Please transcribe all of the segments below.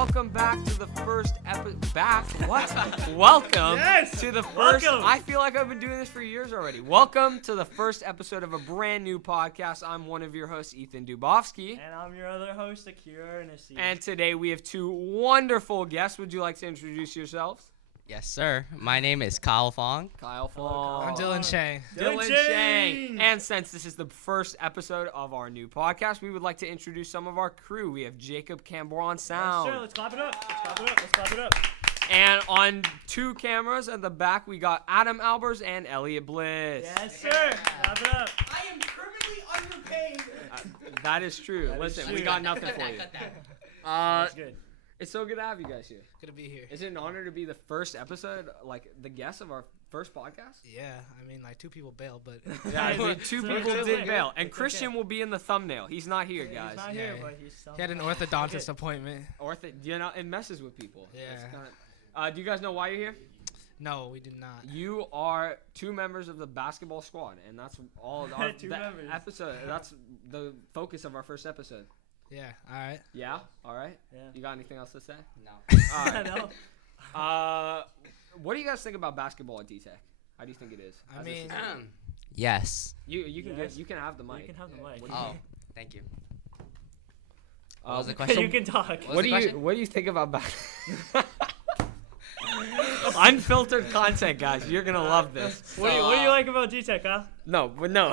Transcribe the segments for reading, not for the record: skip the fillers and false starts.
welcome back to the first Welcome to the first. Welcome. I feel like I've been doing this for years already. Welcome to the first episode of a brand new podcast. I'm one of your hosts, Ethan Dubofsky. And I'm your other host, Akira. And today we have two wonderful guests. Would you like to introduce yourselves? Yes, sir. My name is Fong. Kyle Fong. I'm Dylan Chang. Dylan Chang. And since this is the first episode of our new podcast, we would like to introduce some of our crew. We have Jacob Campbell on sound. Yes, sir. Let's clap it up. Let's clap it up. And on two cameras at the back, we got Adam Albers and Elliot Bliss. Yes, sir. Clap it up. I am criminally underpaid. That is true. That is Listen, true. we got nothing for you. That's good. It's so good to have you guys here. Good to be here. Is it an honor to be the first episode, like the guest of our first podcast? Yeah, I mean, like, two people bailed, but Yeah, two So people it's did okay. bail. And It's Christian okay. will be in the thumbnail. He's not here, guys. He's not here, Yeah. but he's still he had an orthodontist appointment. It messes with people. Yeah. It's kinda, do you guys know why you're here? No, we did not. You are two members of the basketball squad, and that's all of our Two members. episode. That's the focus of our first episode. Yeah, all right. Yeah? All right. Yeah. You got anything else to say? No. All right. No. What do you guys think about basketball at D-Tech? How do you think it is? I As a mean, student? Yes. you can Yes. you can have the mic. You can have the mic. What do you Oh, think? thank you. Uh, What was the You question? can talk. What was What the do you question? What do you think about basketball? Unfiltered content, guys. You're gonna love this. What do you like about D-Tech, huh? No, but no,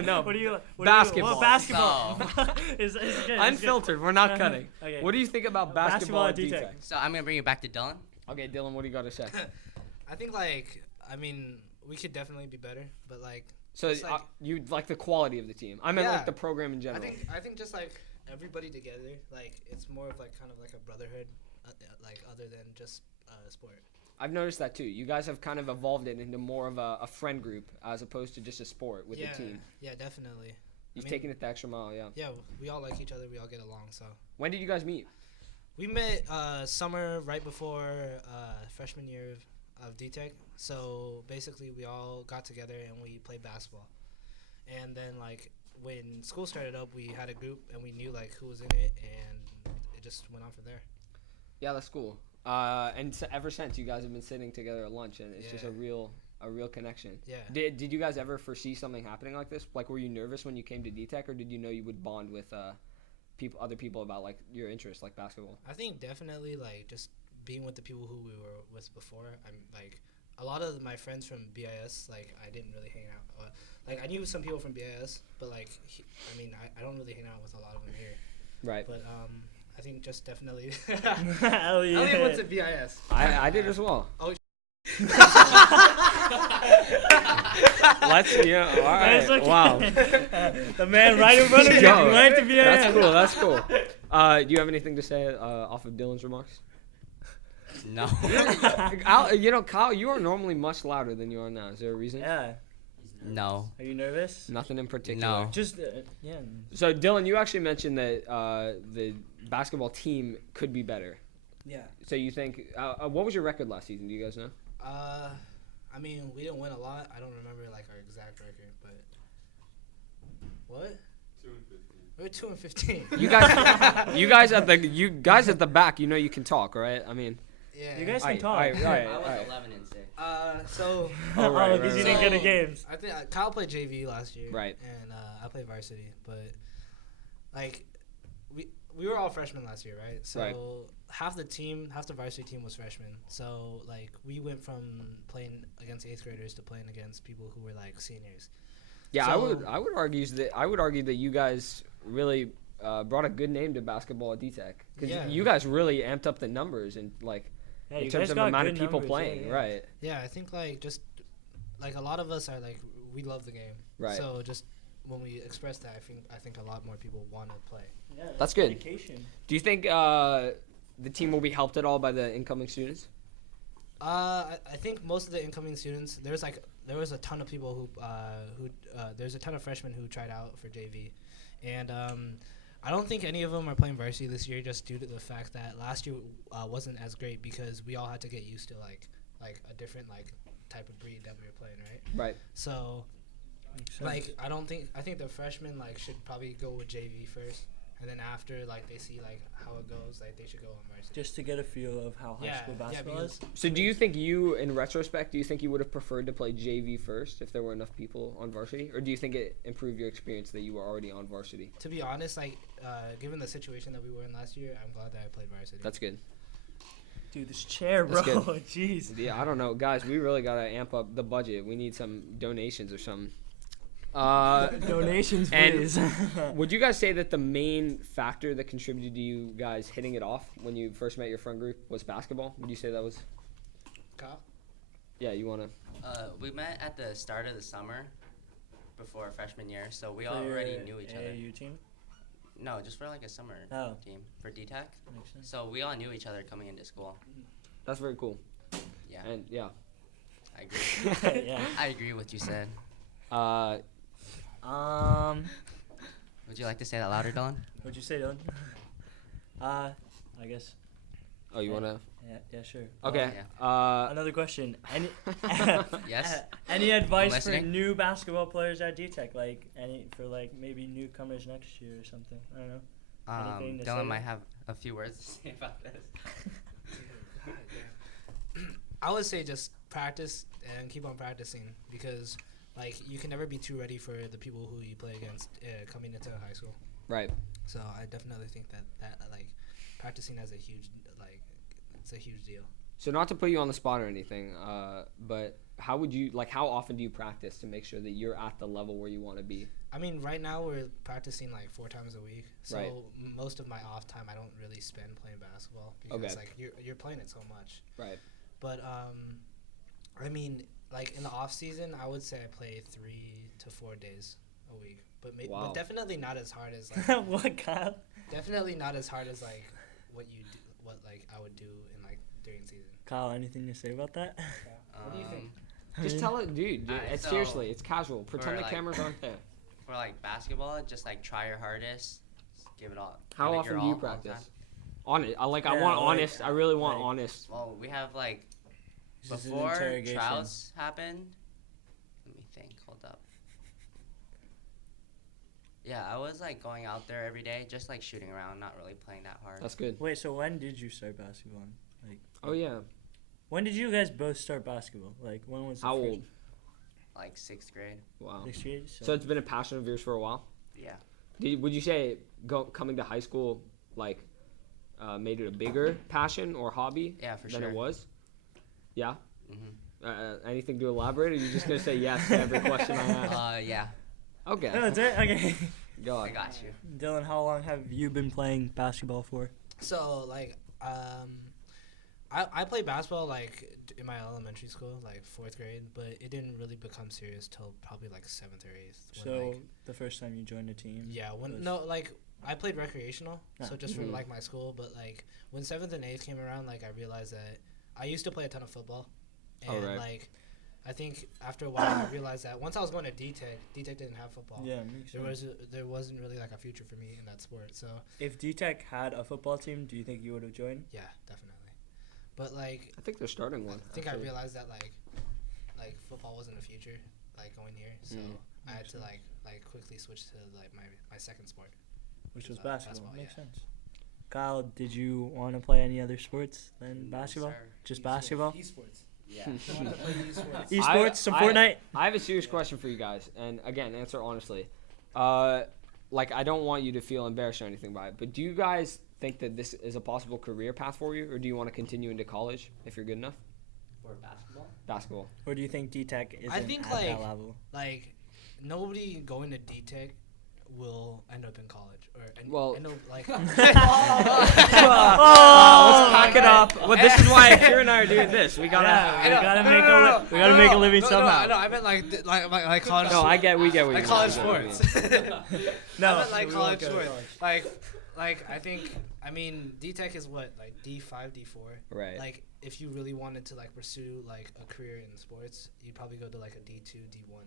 no. What do you like? Basketball. Basketball. is good. It's good. Unfiltered. We're not cutting. Okay. What do you think about basketball at D-Tech. D-Tech? So I'm gonna bring you back to Dylan. Okay, Dylan, what do you got to say? I think, like, I mean, we could definitely be better, but, like, So It's like- you like the quality of the team? I meant Yeah. like the program in general. I think just, like, everybody together, like, it's more of, like, kind of like a brotherhood, like, other than just sport. I've noticed that too. You guys have kind of evolved it into more of a friend group as opposed to just a sport with yeah, the team. Yeah, definitely. You've I mean- taken it the extra mile, yeah. Yeah, we all like each other. We all get along, so. When did you guys meet? We met summer right before freshman year of D-Tech. So basically, we all got together and we played basketball. And then, like, when school started up, we had a group and we knew, like, who was in it, and it just went on from there. Yeah, that's cool. And ever since, you guys have been sitting together at lunch, and it's just a real connection. Yeah. Did you guys ever foresee something happening like this? Like, were you nervous when you came to D-Tech, or did you know you would bond with other people about, like, your interests, like basketball? I think definitely, like, just being with the people who we were with before. I'm, like, a lot of my friends from BIS, like, I didn't really hang out. Like, I knew some people from BIS, but, like, I don't really hang out with a lot of them here. Right. But, I think just definitely. Elliot went to BIS. I did as well. Oh, Let's all right. It's okay. Wow. The man right in front of you. Yo, Right to be That's cool. Do you have anything to say off of Dylan's remarks? No. Kyle, you are normally much louder than you are now. Is there a reason? Yeah. No. Are you nervous? Nothing in particular. No. Just yeah. So, Dylan, you actually mentioned that the basketball team could be better. Yeah. So you think what was your record last season? Do you guys know? I mean, we didn't win a lot. I don't remember, like, our exact record, but what? 2-15. We were 2-15. You guys at the back, you know you can talk, right? I mean, Yeah. You guys can Alright, talk. alright, I was alright. 11-6. So Oh, right, because you right, didn't right. go to games. I think Kyle played JV last year. Right. And I played varsity, but, like, we were all freshmen last year, right? So Right. half the varsity team was freshmen. So, like, we went from playing against 8th graders to playing against people who were, like, seniors. Yeah, So- I would argue that you guys really brought a good name to basketball at D-Tech because Yeah. you guys really amped up the numbers and like Yeah, in you terms guys of got amount of good people numbers, playing, yeah. right? Yeah, I think, like, just, like, a lot of us are, like, we love the game. Right. So just when we express that, I think a lot more people want to play. Yeah, That's good. Dedication. Do you think the team will be helped at all by the incoming students? I think most of the incoming students, there was a ton of people there's a ton of freshmen who tried out for JV, and I don't think any of them are playing varsity this year just due to the fact that last year wasn't as great because we all had to get used to like a different like type of breed that we were playing, right? Right. So Makes sense. like I think the freshmen like should probably go with JV first, and then after like they see like how it goes, like they should go on varsity. Just to get a feel of how high school basketball is. So do you think in retrospect, do you think you would have preferred to play JV first if there were enough people on varsity? Or do you think it improved your experience that you were already on varsity? To be honest, like given the situation that we were in last year, I'm glad that I played varsity. That's good. Dude, this chair, bro. That's Jeez. Yeah, I don't know. Guys, we really got to amp up the budget. We need some donations or something. Donations, please. Would you guys say that the main factor that contributed to you guys hitting it off when you first met your friend group was basketball? Would you say that was? Kyle? Yeah, you want to? We met at the start of the summer before freshman year, so we For already your knew each other. AAU team? No, just for like a summer team for DTech. Makes sense. So we all knew each other coming into school. That's very cool. Yeah, And yeah. I agree. Yeah. I agree with what you said. Would you like to say that louder, Dylan? What'd you say, Dylan? I guess. Oh, you want to? Yeah, sure. Okay. Another question. Any Yes? any advice for listening. new basketball players at DTech? Like maybe newcomers next year or something. I don't know. Anything to say? Dylan might have a few words to say about this. I would say just practice and keep on practicing because like you can never be too ready for the people who you play against coming into high school. Right. So I definitely think that like practicing has a huge it's a huge deal. So not to put you on the spot or anything, but how often do you practice to make sure that you're at the level where you want to be? I mean, right now we're practicing like 4 times a week. So Right. most of my off time I don't really spend playing basketball because like you're playing it so much. Right. But I mean, like in the off season, I would say I play 3 to 4 days a week. But but definitely not as hard as like What, Kyle? definitely not as hard as like what like I would do in like during season. Kyle, anything to say about that? What do you think? Just tell it, dude. Alright, It's so seriously, it's casual. Pretend the like- cameras aren't there. For like basketball, just like try your hardest, just give it all. How give it often your do you all the time. practice? On it. I want Yeah, like, honest. I really want like- honest. Well, we have like This is an before interrogation. trials happened. Let me think. Hold up. Yeah, I was like going out there every day, just like shooting around, not really playing that hard. That's good. Wait, so when did you start basketball? Like, Oh yeah. when did you guys both start basketball? Like, when was the How first- old? Like 6th grade. Wow. 6 years? So it's been a passion of yours for a while. Yeah. Would you say coming to high school like made it a bigger passion or hobby Yeah, for than sure. it was? Yeah. Mhm. Anything to elaborate? Or are you just gonna say yes to every question I ask? Yeah. Okay. Oh, that's it? Okay. Go on. I got you. Dylan, how long have you been playing basketball for? So like I played basketball like in my elementary school, like 4th grade, but it didn't really become serious till probably like 7th or 8th. So, like, the first time you joined a team? yeah, was- like I played recreational, so just for Mhm. like my school. But like when 7th and 8th came around, like I realized that I used to play a ton of football, and Oh, right. like I think after a while I realized that once I was going to DTech didn't have football. Yeah, makes sense. There wasn't really like a future for me in that sport. So If DTech had a football team, do you think you would have joined? yeah, definitely. But like I think they're starting one. I think actually. I realized that like football wasn't the future, like going here. So I had to like quickly switch to like my second sport. Which was basketball, basketball. Makes yeah. sense. Kyle, did you want to play any other sports than No, basketball? sir. Just basketball? Esports. Yeah. I wanted to play esports. Esports, some Fortnite? I have a serious question for you guys, and again, answer honestly. Like, I don't want you to feel embarrassed or anything by it, but do you guys think that this is a possible career path for you, or do you want to continue into college if you're good enough? For basketball? Basketball. Or do you think DTech isn't think, at like, that level? Like nobody going to DTech will end up in college Well- end up like. Let's pack it up. Well, this is why Akira and I are doing this. We gotta. We gotta make a living somehow. No, I meant like college. No, we get what you like mean. college I get what you sports. mean. No, I meant like we won't college go to sports. college. Like I mean DTech is what like D5 D4. Right. Like if you really wanted to like pursue like a career in sports, you'd probably go to like a D2 D1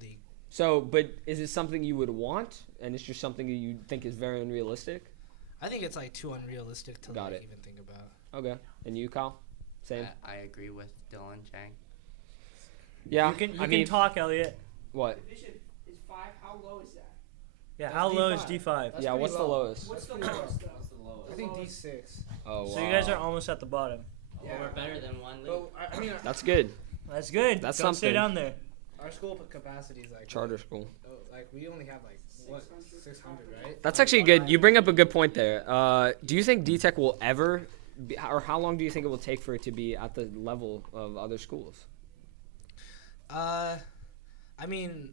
league. So, but is it something you would want, and it's just something that you think is very unrealistic? I think it's like too unrealistic to Got like it. even think about. Okay. And you, Kyle? Same. I agree with Dylan, Chang. Yeah. You can I mean, talk, Elliot. what? Division is 5. How low is that? Yeah, That's how low is D5. D5? That's Yeah, pretty what's the low. lowest? What's the lowest? I think D6. Oh, wow. So you guys are almost at the bottom. Well, we're better than one league. But I mean, That's good. That's good. That's Don't stay something. down there. our school capacity is like Charter school. Like we only have like what 600, right? That's actually good. You bring up a good point there. Do you think D-Tech will ever, or how long do you think it will take for it to be at the level of other schools? I mean,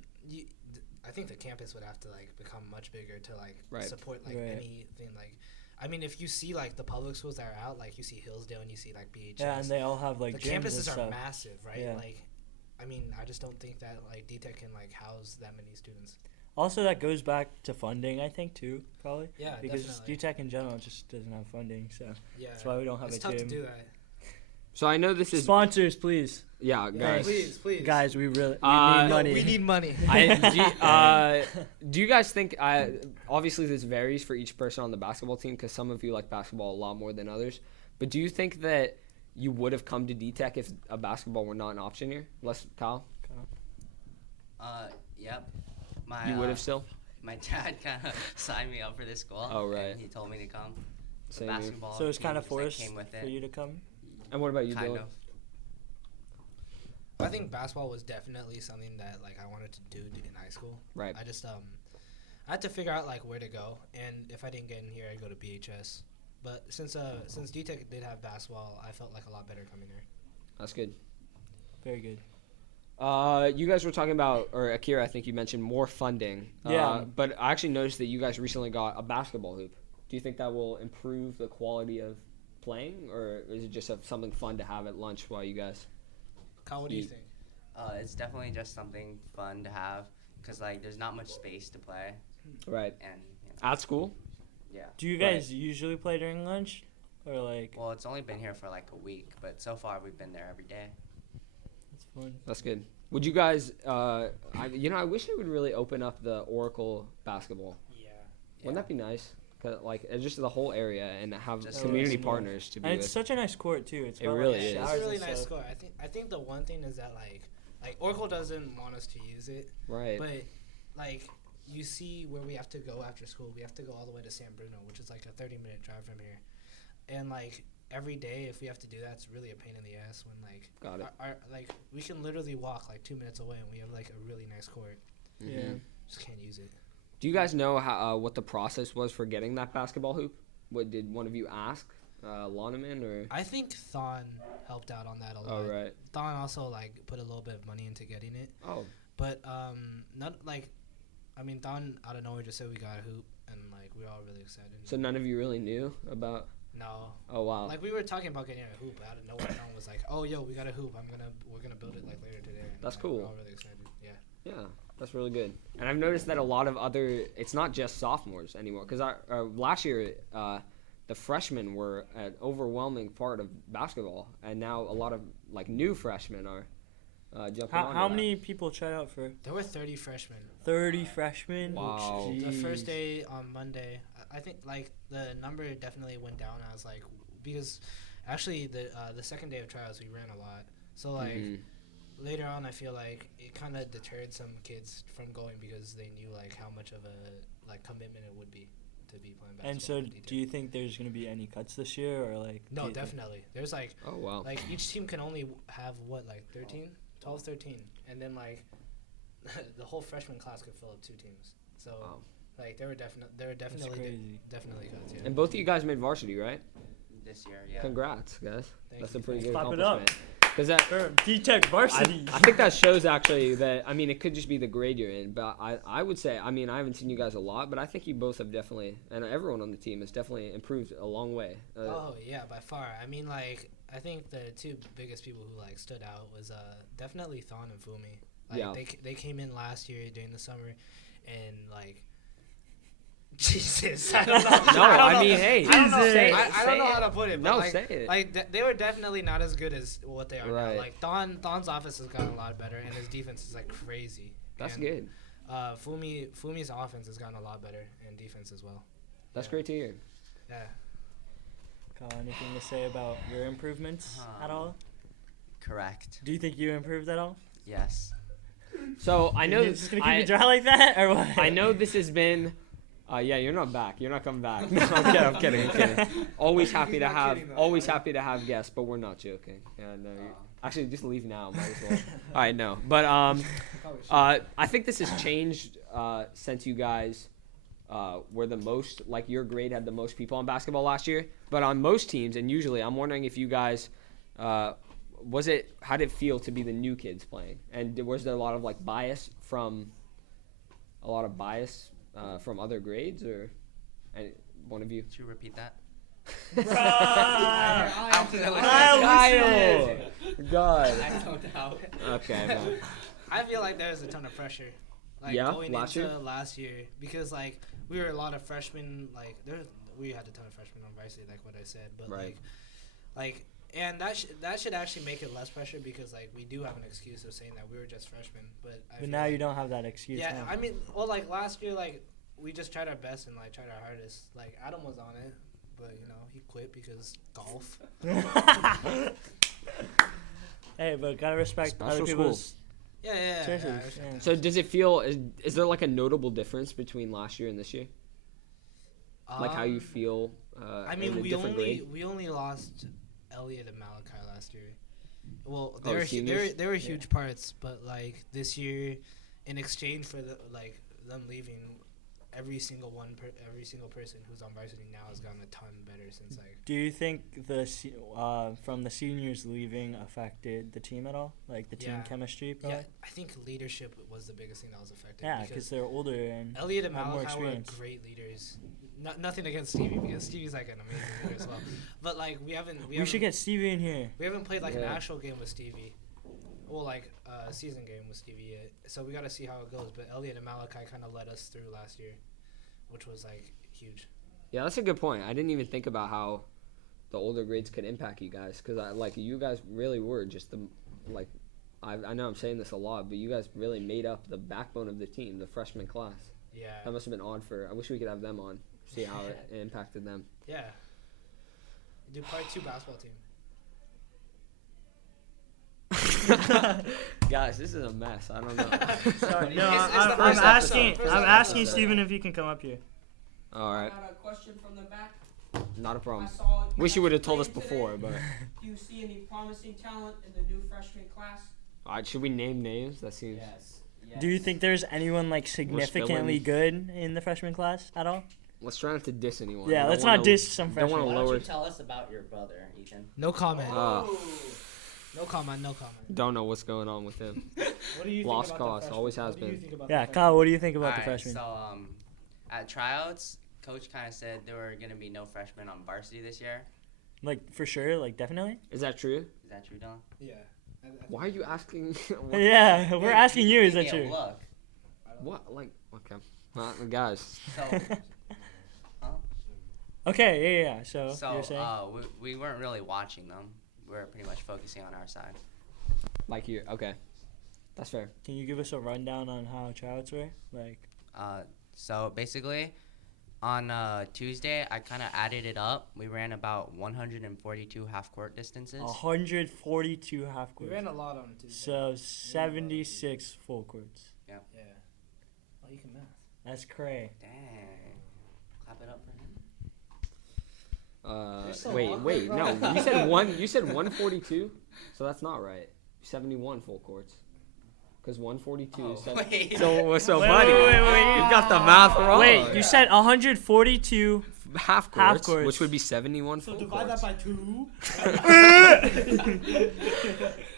I think the campus would have to like become much bigger to like Right. support like Right. anything like. I mean, if you see like the public schools that are out, like you see Hillsdale and you see like BHS. Yeah, and they all have like the gyms and campuses are stuff. massive, right? Yeah. Like, I mean, I just don't think that like D-Tech can like house that many students. Also, that goes back to funding, I think, too, probably. Yeah, Because definitely. DTech in general just doesn't have funding, so Yeah, that's why we don't have it's a tough gym. to do that. So I know this is, Sponsors, please. yeah, guys. Please. Guys, we really Uh, need no, money. We need money. Do you guys think? Obviously, this varies for each person on the basketball team because some of you like basketball a lot more than others. But do you think that you would have come to D-Tech if a basketball were not an option here? Less Kyle, Yep. My you would have still. my dad kind of signed me up for this school. Oh, right. And he told me to come. The Same here. basketball. So it's team kind of just, like, forced came with for it. you to come. And what about you, Kind Dylan? of. I think basketball was definitely something that like I wanted to do in high school. Right. I just I had to figure out like where to go, and if I didn't get in here, I'd go to BHS. But since D-Tech did have basketball, I felt like a lot better coming here. That's good. Very good. You guys were talking about, or Akira, I think you mentioned more funding. Yeah. But I actually noticed that you guys recently got a basketball hoop. Do you think that will improve the quality of playing, or is it just something fun to have at lunch while you guys? Kyle, what do you Eat. think? It's definitely just something fun to have because like there's not much space to play, Right. and At school? yeah. Do you guys usually play during lunch, or like? Well, it's only been here for like a week, but so far we've been there every day. That's fun. That's good. Would you guys? I wish they would really open up the Oracle basketball. Yeah. Wouldn't that be nice? 'Cause, like, just the whole area and have Just community like- partners to be And it's with. such a nice court too. It's It got, really like, is. It's showers a really and nice stuff. score. I think the one thing is that like Oracle doesn't want us to use it, Right. but like you see where we have to go after school. We have to go all the way to San Bruno, which is like a 30-minute drive from here, and like every day if we have to do that, it's really a pain in the ass when like Got it. our like we can literally walk like 2 minutes away and we have like a really nice court. Yeah. Mhm. Just can't use it. Do you guys know how what the process was for getting that basketball hoop? What did one of you ask, Loneman or? I think Thon helped out on that a lot. Oh right. Thon also like put a little bit of money into getting it, Oh. but not like, I mean Thon out of nowhere just said we got a hoop and like we were all really excited. So none of you really knew about? No, Oh wow. like we were talking about getting a hoop out of nowhere. Thon was like, "Oh yo, we got a hoop. We're gonna build it like later today." And, That's like, cool. We're all really excited. Yeah. Yeah, that's really good. And I've noticed that a lot of it's not just sophomores anymore. Because last year, the freshmen were an overwhelming part of basketball, and now a lot of like new freshmen are jumping on. How many people tried out for? There were 30 freshmen. 30 freshmen. Wow. The first Jeez. day on Monday, I think like the number definitely went down. I was like, because actually the second day of trials we ran a lot. So like Mhm. later on, I feel like it kind of deterred some kids from going because they knew like how much of a like commitment it would be to be playing basketball. And so, with D2. do you think there's gonna be any cuts this year, or like? do No, you think- definitely. There's like Oh wow. each team can only have what like 13, 12, 13, and then like the whole freshman class could fill up 2 teams. So Wow. like there were That's definitely crazy. definitely cuts. Yeah. And both of you guys made varsity, right? This year, yeah. Congrats, guys. Thank That's you. a pretty good Clap it up. accomplishment. Because that. D-Tech varsity. I think that shows actually that I mean it could just be the grade you're in, but I would say I mean I haven't seen you guys a lot, but I think you both have definitely and everyone on the team has definitely improved a long way. Oh yeah, by far. I mean, like I think the 2 biggest people who like stood out was definitely Thon and Fumi. Like, Yeah. they came in last year during the summer, and like Jesus, I don't know. No, I mean hey, I don't know. say it, I say don't know it. how to put it. But No, like, say it. Like they were definitely not as good as what they are Right. now. Like Thon's offense has gotten a lot better, and his defense is like crazy. That's And, good. Fumi's offense has gotten a lot better, and defense as well. That's Yeah. great to hear. Yeah. Kyle, anything to say about your improvements at all? Correct. Do you think you improved at all? Yes. So I know You're just gonna keep it dry like that, or what? I know this has been. Yeah, you're not back. You're not coming back. No, I'm kidding. Always happy to have guests, but we're not joking. Yeah, no. Actually, just leave now. Might as well. All right, no. But I think this has changed since you guys were the most, like your grade had the most people on basketball last year. But on most teams, and usually, I'm wondering if you guys, how did it feel to be the new kids playing? And was there a lot of like bias from other grades, or one of you? Could you repeat that? Kyle! God. I don't know. Okay, man. I feel like there's a ton of pressure. Like going into last year, because like we were a lot of freshmen. Like we had a ton of freshmen on varsity, like what I said. But like, and that should actually make it less pressure, because like we do have an excuse of saying that we were just freshmen. But now you don't have that excuse. Yeah, now. I mean, well, like last year, like we just tried our best and like tried our hardest. Like Adam was on it, but you know he quit because golf. Hey, but gotta respect Special other people's. Yeah. So does it feel? Is there like a notable difference between last year and this year? Like how you feel? I mean, in a different grade? we only lost Elliot and Malachi last year. Well, seniors? they were huge parts, but like this year, in exchange for them leaving, every single person who's on varsity now has gotten a ton better since like. Do you think from the seniors leaving affected the team at all? Like the team chemistry, probably? Yeah, I think leadership was the biggest thing that was affected. Yeah, because they're older and Elliot and have more Malachi were experience. great leaders. Nothing against Stevie, because Stevie's like an amazing leader as well. But like we should get Stevie in here. We haven't played like an actual game with Stevie. Well, like a season game with Stevie yet. So we got to see how it goes. But Elliot and Malachi kind of led us through last year, which was like huge. Yeah, that's a good point. I didn't even think about how the older grades could impact you guys, because you guys really were just I know I'm saying this a lot, but you guys really made up the backbone of the team, the freshman class. Yeah. That must have been odd I wish we could have them on, see how it impacted them. Yeah. Do part 2 basketball team. Guys, this is a mess. I don't know. Sorry, no, It's the I'm first asking episode. Steven if he can come up here. All right. I got a question from the back. Not a problem. I saw Wish you would have told us playing before, today. but. Do you see any promising talent in the new freshman class? All right, should we name names? That seems. Yes. Do you think there's anyone like significantly good in the freshman class at all? Let's try not to diss anyone. Yeah, let's not diss some Don't freshmen. want Why to don't lower. you tell us about your brother, Ethan? No comment. Uh, No comment. Don't know what's going on with him. What do you Lost cause, always has been. Yeah, Kyle, what do you think about the Alright, freshmen? so at tryouts, coach kind of said there were gonna be no freshmen on varsity this year. Like for sure, like definitely. Is that true? Is that true, Dylan? Yeah. Why are you asking? Yeah, we're asking you. Is that Yeah, true? look. What? Like, okay. Guys. So, Okay, yeah. So you're so saying? we weren't really watching them. We were pretty much focusing on our side. Like you. Okay. That's fair. Can you give us a rundown on how tryouts were? Like. So basically, on Tuesday, I kind of added it up. We ran about 142 half-court distances. 142 half We courts. ran a lot on Tuesday. So 76 full courts. Yeah. Yeah. Oh, you can math. That's cray. Dang. Clap it up for him. Wait. No, you said 142. So that's not right. 71 full courts. Because 142 is Wait. So Wait, buddy, wait. you got the math wrong. Wait, you said 142. half courts, which would be 71 full divide courts. that by 2.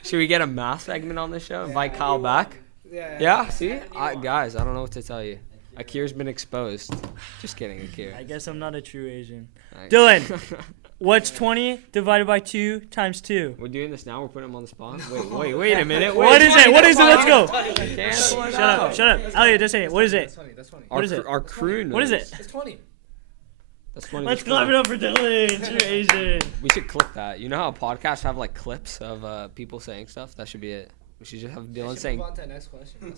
Should we get a math segment on the show? Invite Kyle back? Yeah, see? Guys, I don't know what to tell you. Akira's been exposed. Just kidding, Akira. I guess I'm not a true Asian. Alright. Dylan, what's 20 divided by 2 times 2? We're doing this now? We're putting him on the spot? Wait a minute. What is it? Let's go. Cancel it Shut up. Elliot, just say it. What is it? That's funny. What is it? Our crew knows. What is it? It's 20. That's funny. Let's clap it up for Dylan. True Asian. We should clip that. You know how podcasts have like clips of people saying stuff? That should be it. We should just have Dylan saying. Move on to the next question.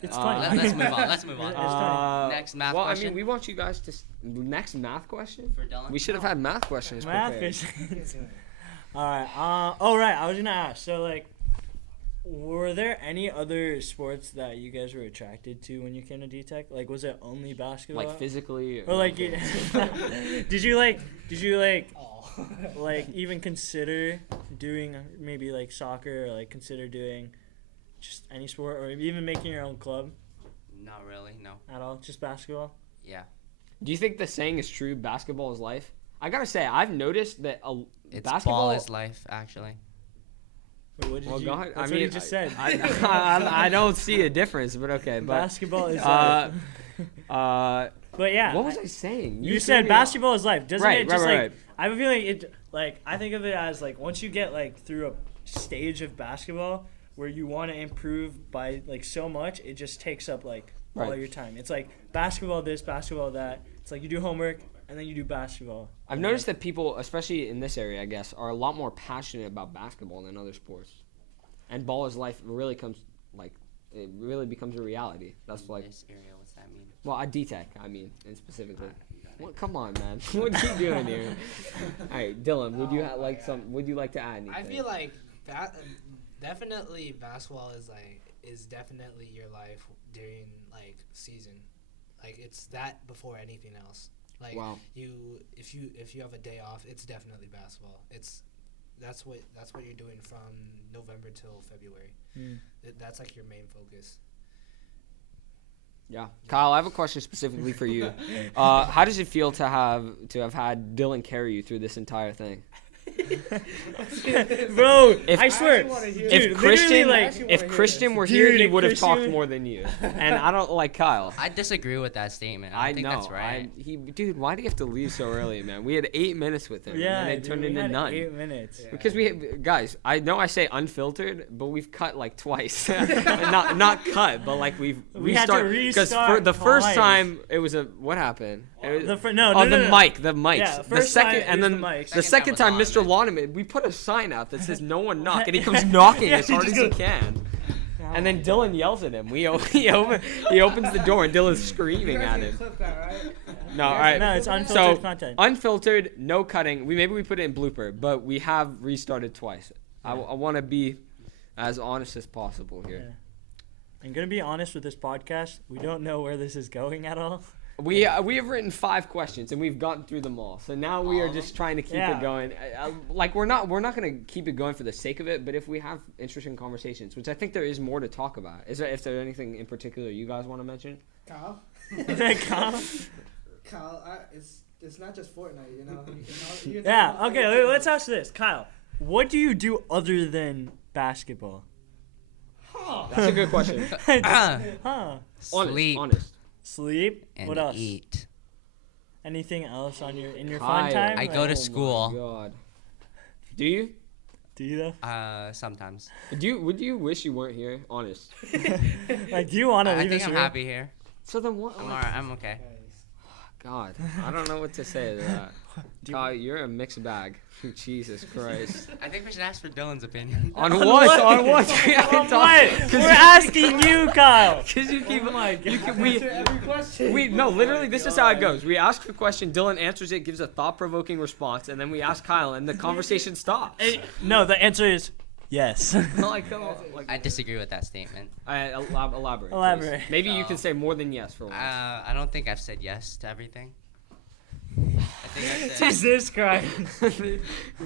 It's Uh, funny. Let's move on. Next math well, question. I mean, we want you guys to. Next math question? For Dylan? We should have had math questions. Math prepared. questions. All right. All right. I was gonna ask. So like, Were there any other sports that you guys were attracted to when you came to D-Tech? Like, was it only basketball? Like physically? Or like, did you like Oh. like even consider doing maybe like soccer, or like consider doing just any sport, or even making your own club Not really, no. at all? Just basketball? Yeah. Do you think the saying is true? Basketball is life. I gotta say, I've noticed that It's basketball ball is life, actually. Wait, what did Well, you? go ahead. That's I what mean, you just said. I don't see a difference, but okay. But Basketball is uh, life. But yeah, what was I saying? You threw said me off. basketball is life. Doesn't Right, it just right, like right. I have a feeling it like I think of it as like once you get like through a stage of basketball where you want to improve by like so much, it just takes up like all Right. your time. It's like basketball this, basketball that. It's like you do homework and then you do basketball. I've noticed that people, especially in this area, I guess, are a lot more passionate about basketball than other sports. And ball is life really it really becomes a reality. That's like, This area, what's that mean? well, at D-Tech, I mean, and specifically. Well, come on, man. What are you doing here? All right, Dylan, would you would you like to add anything? I feel like definitely basketball is definitely your life during like season. Like it's that before anything else. Like Wow. if you have a day off, it's definitely basketball. That's what you're doing from November till February. That's like your main focus. Yeah, Kyle, I have a question specifically for you. How does it feel to have had Dylan carry you through this entire thing? Bro, If- I swear, If Christian were here, Dude, he if would have talked Christian- more than you. And I don't like Kyle. I disagree with that statement. I don't think know. that's right. Dude, why do you have to leave so early, man? We had 8 minutes with him, yeah, and then it turned we into had none. 8 minutes. Yeah. Because guys, I know I say unfiltered, but we've cut like twice. not cut, but like we had to because for restart the first twice. time it was what happened? It was, The mics. Yeah, the first second time and it was then the mics. the second Second time, time was Mr. on, Launeman, we put a sign out that says "No one knock," and he comes knocking Yeah, as he hard as just he goes- can. And then Dylan yells at him. He opens the door and Dylan's screaming at him. No, all right. No, it's So unfiltered content. unfiltered, no cutting. Maybe we put it in blooper, but we have restarted twice. I want to be as honest as possible here. Yeah. I'm gonna be honest with this podcast. We don't know where this is going at all. We have written 5 questions and we've gotten through them all. So now we are just trying to keep Yeah. it going. Like we're not gonna keep it going for the sake of it, but if we have interesting conversations, which I think there is more to talk about. Is there anything in particular you guys want to mention? Kyle, Kyle? it's not just Fortnite, you know. You can Yeah. talk about Okay. other Let's things. ask this, Kyle. What do you do other than basketball? That's a good question. Huh? Sleep Honest. Sleep. and What else? eat. Anything else on your fun Kyle. time? I go to Oh school. my God. Do you? Do you though? Sometimes. Would you wish you weren't here? Honest. Like, do you want to I leave think us I'm here? happy here. So then what? I'm alright. I'm okay. God, I don't know what to say to that. Do you- Kyle, you're a mixed bag. Jesus Christ. I think we should ask for Dylan's opinion. On what? On what? We haven't On talked- what? 'cause We're you- asking you, Kyle. Because you keep. Oh my God. Answer every question. No, literally, this is how it goes. We ask a question, Dylan answers it, gives a thought-provoking response, and then we ask Kyle, and the conversation stops. No, the answer is yes. Like, come on, like, I disagree with that statement. elaborate. please. Elaborate. Maybe you can say more than yes for once. I don't think I've said yes to everything. I think I said. Jesus Christ.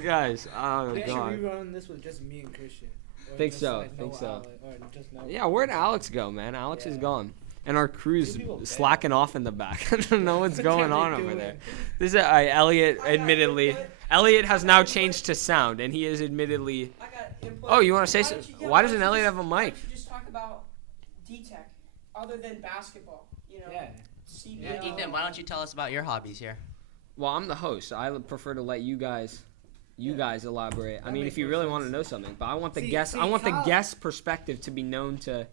Guys, oh We actually God. rerun this with just me and Christian. Or Think just, so, like, think no so. outlet, or just no- Yeah, where'd Alex go, man? Alex is Yeah. gone. And our crew's Two people slacking off in the back. I don't know what's going What on are they over there. doing? This is Elliot, admittedly. Elliot has now changed to sound, and he is admittedly. I got input. Oh, you wanna say so- Why why don't doesn't you Elliot just- have a Why mic? don't you just talk about D-Tech, other than basketball? You know, Yeah. CBL. Ethan, why don't you tell us about your hobbies here? Well, I'm the host. So I prefer to let you guys elaborate. I That mean, makes if you more really sense. want to know something, but I want the See- guest. see, I want the Kyle- guest perspective to be known to.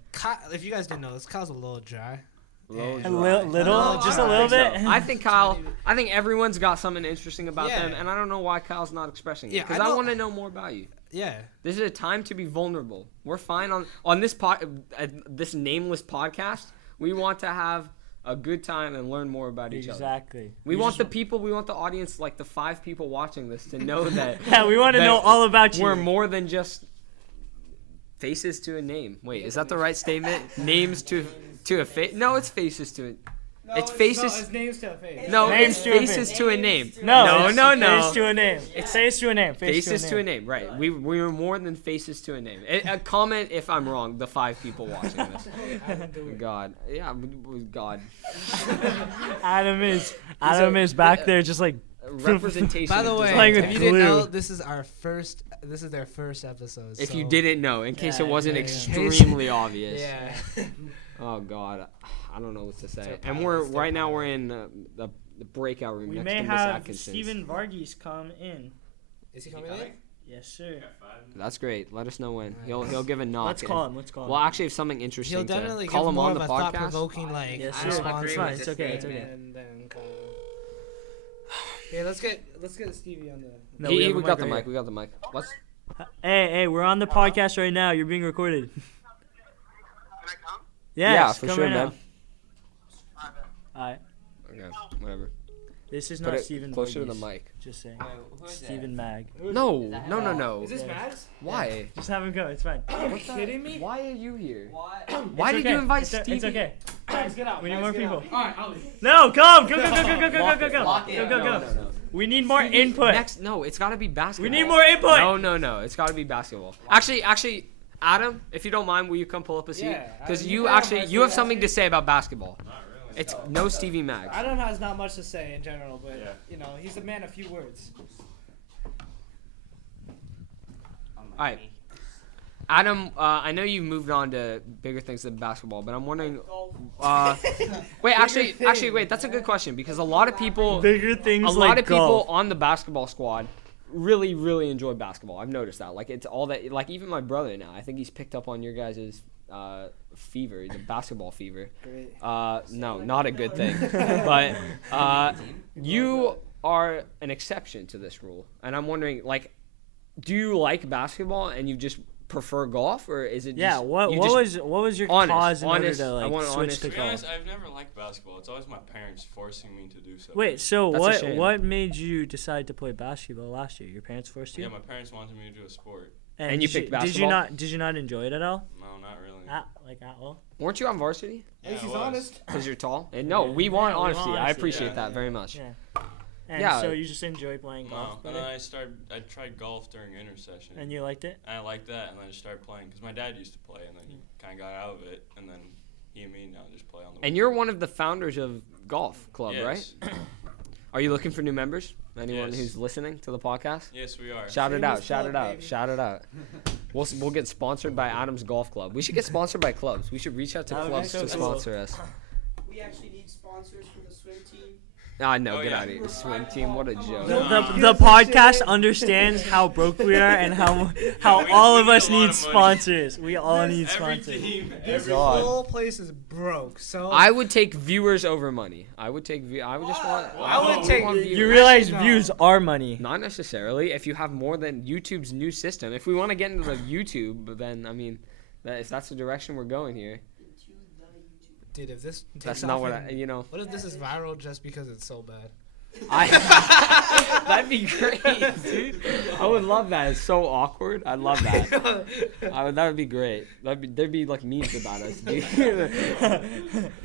If you guys didn't know, this Kyle's a little dry. Low A A dry. little, No, just I a don't little think bit. so. I think Kyle. I think everyone's got something interesting about Yeah. them, and I don't know why Kyle's not expressing it. Yeah, Because I I know- want to know more about you. Yeah. This is a time to be vulnerable. We're fine on this this nameless podcast. We want to have a good time and learn more about each other. Exactly. We want the audience, like the 5 people watching this, to know that Yeah, we want to that know all about you. we're more than just Faces to a name. Wait, is that the right statement? Names to a face? No, it's faces to a. No, It's faces. No, it's names to a face. No, Names it's to a faces face. to a name. No, it's no. Face to a name. It's face to a name. Faces to a name. Right. We were more than faces to a name. A comment if I'm wrong. The 5 people watching this. God. Yeah. God. Adam is back there just like. Representation. By the way, Playing with if you didn't glue. know, this is their first episode. If so- you didn't know, in case it wasn't yeah. extremely obvious. Yeah. Oh God, I don't know what to say. Still And proud, right now we're in the breakout room We next may to Miss have Atkinson's. Steven Varghese come in. Is he coming in? Yes, sir. That's great. Let us know when. He'll give a knock. Let's call him. Let's call him. Well, actually, if something interesting He'll to definitely call give him more on of the a podcast. thought-provoking like Yes, sir. response. It's fine. It's okay. It's okay. And then kind of. Yeah, let's get Stevie on the. No, we have a got the right mic. We got the mic. Let's. Hey, we're on the podcast right now. You're being recorded. Can I come? Yes, Yeah, for come sure, right man. now. Alright. Okay, whatever. This is Put not it Steven closer to the Varghese. mic. Just saying. Who is Steven Mag. No. Is this Yeah. Max? Why? Just have him go. It's fine. Are you kidding me? Why are you here? What? Why It's did okay. you invite It's Stevie? It's okay. Guys, get out. We need Guys, more get people. out. All right, I'll leave. No, come. Go. Lock it. Go. We need more input. No, it's got to be basketball. We need more input. No. It's got to be basketball. Actually, Adam, if you don't mind, will you come pull up a seat? Yeah, Because Adam, you you can actually have you my have seat. something to say about basketball. It's no Stevie Mag. Adam has not much to say in general, but you know he's a man of few words. Alright. Adam, I know you've moved on to bigger things than basketball, but I'm wondering. Wait, wait. That's a good question because a lot of people, Bigger things a like lot of people golf. on the basketball squad, really enjoy basketball. I've noticed that. Like it's all that. Like even my brother now, I think he's picked up on your guys' fever, the basketball fever. Great. No, not a good thing. But you are an exception to this rule, and I'm wondering, like, do you like basketball and you just prefer golf, or is it? Yeah. Just, What you just- was your honest, cause in honest, order to I like want switch honest. to To be golf? honest, I've never liked basketball. It's always my parents forcing me to do so. Wait. So That's a what? shame. What made you decide to play basketball last year? Your parents forced you. Yeah, my parents wanted me to do a sport. And you did picked Did basketball? you not enjoy it at all? No, not really. At all? Weren't you on varsity? At least I he's was. honest. Because you're tall. And no, we want Yeah, we want honesty. I honesty, appreciate yeah. that very much. Yeah. And Yeah. so you just enjoy playing No, golf, and then better? I tried golf during intercession. And you liked it? I liked that, and then I just started playing because my dad used to play, and then he kind of got out of it, and then he and me now just play on the. And you're one of the founders of Golf Club, yes. right? Are you looking for new members? Anyone Yes. who's listening to the podcast? Yes, we are. Shout it out! Shameless Shout it plug, out! baby. Shout it out! We'll get sponsored by Adam's Golf Club. We should get sponsored by clubs. We should reach out to That would be clubs so to cool. sponsor us. We actually need sponsors for the swim team. No, Oh, get yeah. out of here. Swim team, what a joke. The podcast understands how broke we are and how We all of need us a lot need of money. sponsors. We all need Every sponsors. team, This every God. whole place is broke. So I would take viewers over money. I would just want. I would take- want viewers. You realize No. views are money. Not necessarily. If you have more than YouTube's new system. If we want to get into the YouTube, then I mean, if that's the direction we're going here, Dude, if this takes that's off not what and- What if this is viral just because it's so bad? That'd be great, dude. I would love that. It's so awkward. I'd love that. That would be great. There'd be like memes about us, dude.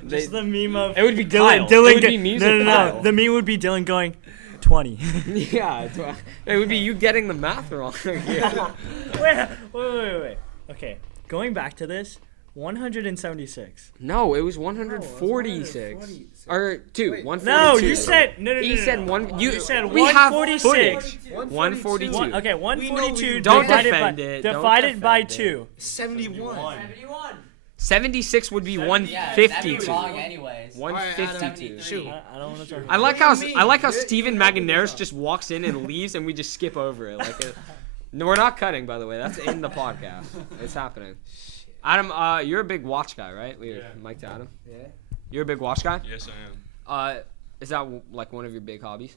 Just the meme of It would be Dylan. Kyle. Dylan It would be memes no, of no. Kyle. The meme would be Dylan going 20. Yeah, it would be you getting the math wrong. Yeah. Wait. Okay, going back to this, 176. No, it was 146. Or two. Wait. 142. No, you said no. He said no. one. You said we have 146. footage. 142. Okay, 142 Don't divided defend by it. Don't divided by defend it. 2. 71. 76 would be Yeah, that'd 152. be wrong anyways. 152. Shoot. I don't want to talk. I like how Steven Maganares just walks in and leaves and we just skip over it. No, we're not cutting, by the way. That's in the podcast. It's happening. Adam, you're a big watch guy, right? Yeah. Mike to Adam. Yeah. You're a big watch guy. Yes, I am. Is that like one of your big hobbies?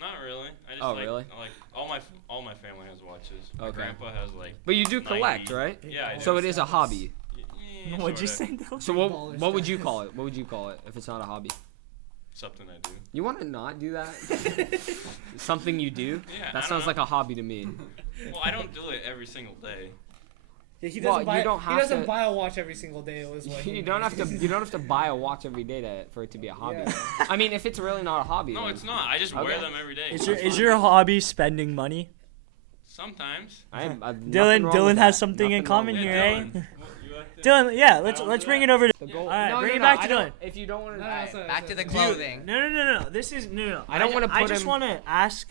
Not really. I just Oh, like, really? I like all my family has watches. My Okay. grandpa has like. But you do collect, 90. right? Yeah, I do. So it is a hobby. Yeah, What'd you sorta. say? Dylan? So what would you call it? What would you call it if it's not a hobby? Something I do. You want to not do that? Something you do? Yeah, I That don't sounds know. like a hobby to me. Well, I don't do it every single day. Yeah, he Well, doesn't buy. you don't He have doesn't to- buy a watch every single day. It was what You he don't have to. makes. You don't have to buy a watch every day for it to be a hobby. Yeah. I mean, if it's really not a hobby. No, then- it's not. I just wear Okay. them every day. Is your hobby spending money? Sometimes. I've Dylan has something in common here, eh? Dylan. You like this? Dylan, yeah, I let's don't let's do bring that. it over to. The goal. All right, no, bring no, it no, back I to don't- Dylan. If you don't want to. Back to the clothing. No. This is no. I don't wanna I put just him- want to ask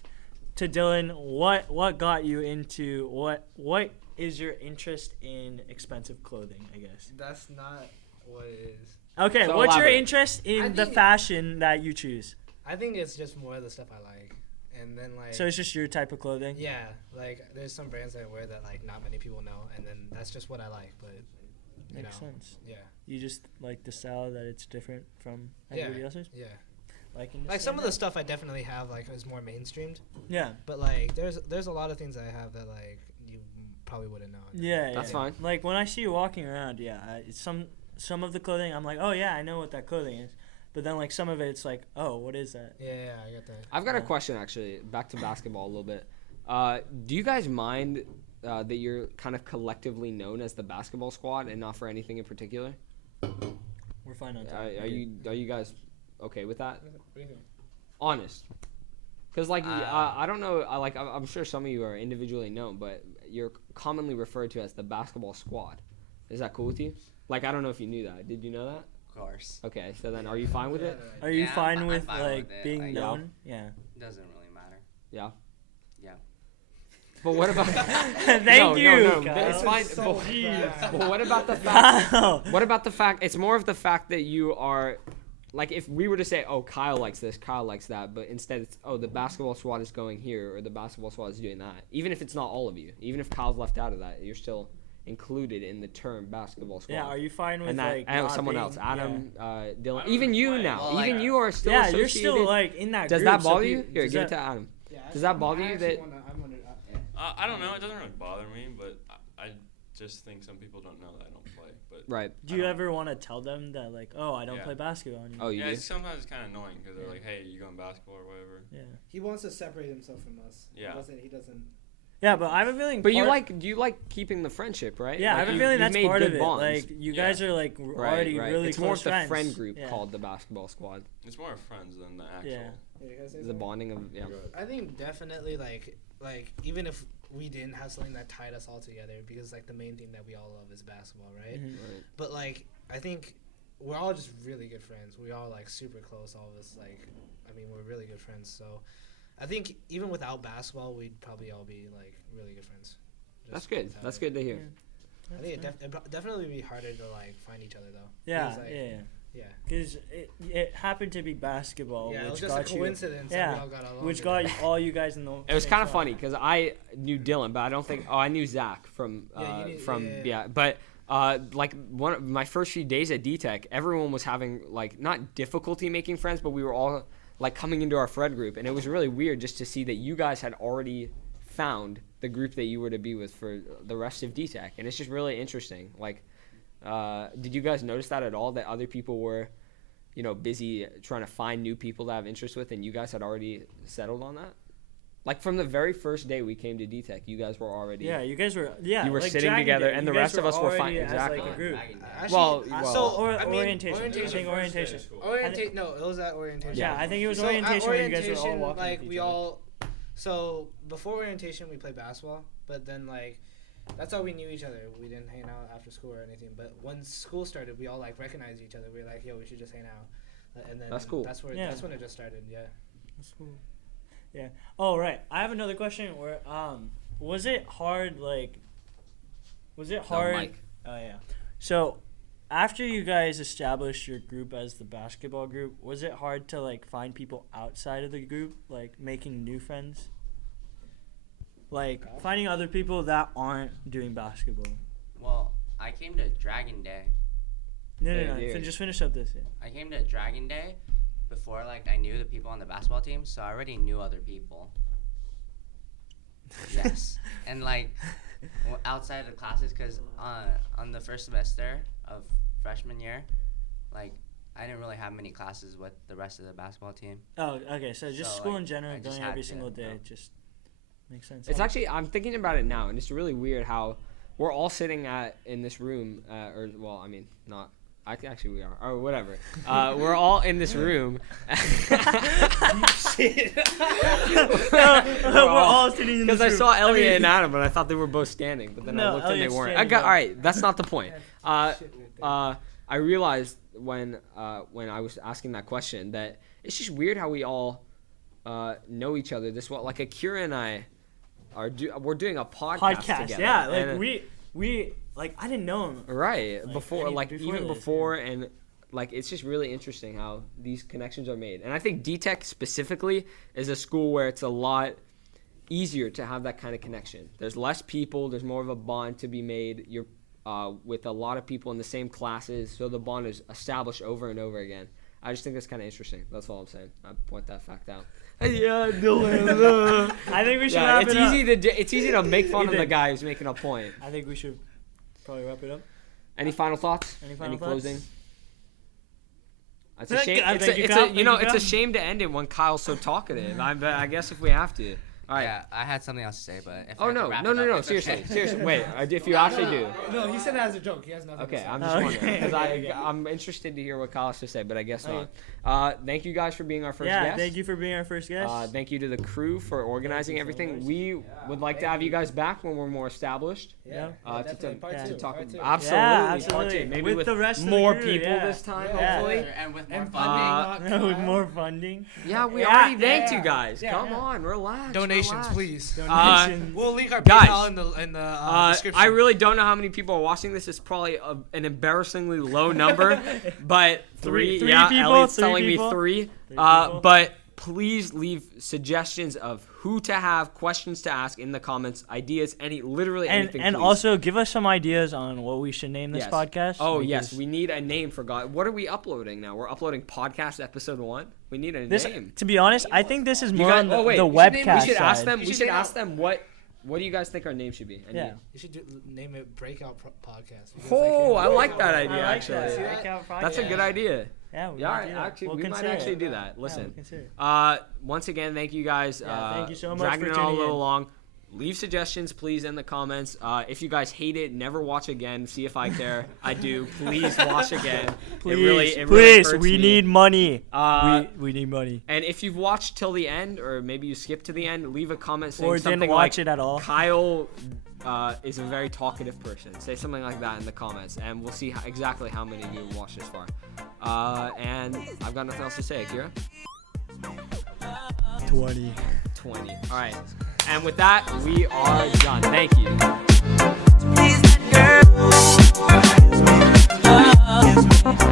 to Dylan what got you into what is your interest in expensive clothing? I guess. That's not what it is. Okay, So what's your elaborate. interest I in the think- fashion that you choose? I think it's just more of the stuff I like, and then like. So it's just your type of clothing. Yeah, like there's some brands that I wear that like not many people know, and then that's just what I like. But you Makes know, sense. yeah, You just like the style that it's different from Yeah. everybody else's. yeah. Like Like some of the stuff I definitely have like is more mainstreamed, Yeah. but like there's a lot of things I have that like you probably wouldn't know. Yeah. That's yeah. fine. Like when I see you walking around, yeah, it's some of the clothing I'm like, oh yeah, I know what that clothing is. But then like some of it's like, oh, what is that? Yeah, I get that. I've got a Yeah. question actually. Back to basketball a little bit. Do you guys mind that you're kind of collectively known as the basketball squad and not for anything in particular? We're fine on Are time. you guys okay with that? What do you think? Honest. Because like I don't know. I'm sure some of you are individually known, but you're commonly referred to as the basketball squad. Is that cool with you? Like I don't know if you knew that. Did you know that? Of course. Okay, so then are you fine with it? Are you Yeah, fine I'm with fine like with it, being like- known? Yeah. Doesn't really matter. Yeah. Yeah. But what about? Thank no, you. No, Kyle. it's fine. So But, bad. but what about the fact? Wow. What about the fact? It's more of the fact that you are, like, if we were to say, oh, Kyle likes this, Kyle likes that, but instead it's, oh, the basketball squad is going here, or the basketball squad is doing that. Even if it's not all of you, even if Kyle's left out of that, you're still included in the term basketball squad. Yeah. Are you fine with and that, like and not someone being- else, Adam, Dylan, I don't even you really now, play. Well, even like, you are still Yeah, associated. you're still like in that Does group. that so bother pe- you? Here, does give it that- to Adam. Yeah, Does that bother I you actually that- I'm under, I don't know. It doesn't really bother me, but I just think some people don't know that I don't play. But Right. Do you ever want to tell them that like, oh, I don't Yeah. play basketball anymore? Oh, you yeah, do? it's sometimes it's kind of annoying because they're Yeah. like, "Hey, you going basketball or whatever?" Yeah. he wants to separate himself from us. Yeah. He doesn't. Yeah, but I have a feeling. But you part- do you like keeping the friendship, right? Yeah, I Like, have a you- feeling you've that's made part good of it. bonds. Like you Yeah. guys are like already really It's close more of the friends. friend group Yeah. called the basketball squad. It's more friends than the actual. Yeah. Yeah, you guys say The something? bonding of yeah. I think definitely like even if we didn't have something that tied us all together, because like the main thing that we all love is basketball, right? Mhm. Right. But like I think we're all just really good friends. We all like super close. All of us like, I mean, we're really good friends. So I think even without basketball, we'd probably all be like really good friends. That's good. without That's it. good to hear. Yeah. I think it'd definitely be harder to like find each other though. Yeah, Because, like, yeah. yeah. Because it happened to be basketball, Yeah, it was which just a got you, coincidence that yeah, we all got along. which together. got all you guys in the. It was same kind of spot. funny because I knew Dylan, but I don't think. Oh, I knew Zach from Yeah, you knew- from yeah. But like one of my first few days at DTech, everyone was having like not difficulty making friends, but we were all like coming into our friend group, and it was really weird just to see that you guys had already found the group that you were to be with for the rest of DTech, and it's just really interesting. Like, did you guys notice that at all? That other people were, busy trying to find new people to have interest with, and you guys had already settled on that? Like from the very first day we came to DTech, you guys were already. Yeah, you guys were. Yeah, You were like sitting Dragon together, Day, and you the guys rest of us were already fine. as, Exactly. Like, a group. Actually, Well, So I mean, orientation. I orientation. think orientation. No, it was at orientation. Yeah, I think it was So orientation at where you guys were all orientation, walking like with each we other. all. So before orientation, we played basketball, but then like that's how we knew each other. We didn't hang out after school or anything. But when school started, we all like recognized each other. We were like, yo, we should just hang out. And then That's cool. That's where Yeah. that's when it just started. Yeah. That's cool. Yeah. Oh right. I have another question. Where was it hard? Like, was it hard? Mike. Oh yeah. So, after you guys established your group as the basketball group, was it hard to like find people outside of the group, like making new friends? Like finding other people that aren't doing basketball. Well, I came to Dragon Day. No, Yeah, yeah. Just finish up this. Yeah. I came to Dragon Day before like I knew the people on the basketball team, so I already knew other people. Yes, and like outside of the classes, because on the first semester of freshman year, like I didn't really have many classes with the rest of the basketball team. Oh, okay. So just So, school like, in general, I just going had every to, single day, yeah. just makes sense. It's actually, I'm thinking about it now, and it's really weird how we're all sitting in this room, or well, I mean, not. Actually, we are, or whatever. We're all in this room. We're all sitting in this room. Because I saw Elliot and Adam, and I thought they were both standing, but then I looked and they Elliot's weren't. standing, All right, that's not the point. I realized when I was asking that question that it's just weird how we all know each other this well. Like Akira and I we're doing a podcast together. Yeah, like we like I didn't know him. Right. Like, Before this, and like it's just really interesting how these connections are made. And I think D-Tech specifically is a school where it's a lot easier to have that kind of connection. There's less people, there's more of a bond to be made. You're with a lot of people in the same classes, so the bond is established over and over again. I just think that's kind of interesting. That's all I'm saying. I point that fact out. Yeah, Dylan. I think we should wrap it up. It's easy to make fun of the guy who's making a point. I think we should probably wrap it up. Any final thoughts? Any closing? It's a Thank shame. you, It's Kyle. a shame to end it when Kyle's so talkative. I guess if we have to. All right. Yeah, I had something else to say, but if I Oh have to no! wrap No! it up, it's Seriously, okay. seriously. Wait. If you actually do. No, he said it as a joke. He has nothing to Okay, say. I'm just wondering because I'm interested to hear what Kyle has to say, but I guess not. Thank you guys for being our first guest. Yeah, thank you for being our first guest. Thank you to the crew for organizing everything. We would like to have you guys back when we're more established. Yeah. Definitely. Part two, To talk part two. absolutely, Yeah, part two. Maybe with the rest of the more crew, people yeah. this time, Yeah. hopefully. And with more And funding. With more funding. Yeah, we Yeah, already thanked yeah. you guys. Yeah, Come yeah. on, relax. Donations, relax. please. Donations. We'll link our Guys, PayPal in the description. I really don't know how many people are watching this. It's probably an embarrassingly low number, but three. Three Yeah, people, Elliot's three telling people. me three. people. But please leave suggestions of who to have, questions to ask in the comments, ideas, literally anything. And please. also give us some ideas on what we should name this Yes. podcast. Oh because yes, we need a name for God. What are we uploading now? We're uploading podcast episode 1. We need a this, name. to be honest, I think this is You more guys- on the, oh wait, the we should webcast We should ask side. them. You We should should name ask them what do you guys think our name should be? Yeah. You should name it Breakout Podcast. because, Oh, I like that I idea like actually. that. See that? Breakout That's a podcast. good idea. Yeah, we Yeah, might do that. actually, We'll we might consider actually it. do that. Yeah, Listen, we'll consider it. once again, thank you guys. Yeah, thank you so much dragging for it all a tuning little in. long. Leave suggestions, please, in the comments. If you guys hate it, never watch again. See if I care. I do. Please watch again. Please, it really please, hurts we me. need money. Uh, we need money. And if you've watched till the end, or maybe you skipped to the end, leave a comment saying Or something didn't watch like, it at all. Kyle is a very talkative person. Say something like that in the comments, and we'll see exactly how many of you have watched this far. And I've got nothing else to say, Akira. 20. 20. All right. And with that, we are done. Thank you. Please, that girl.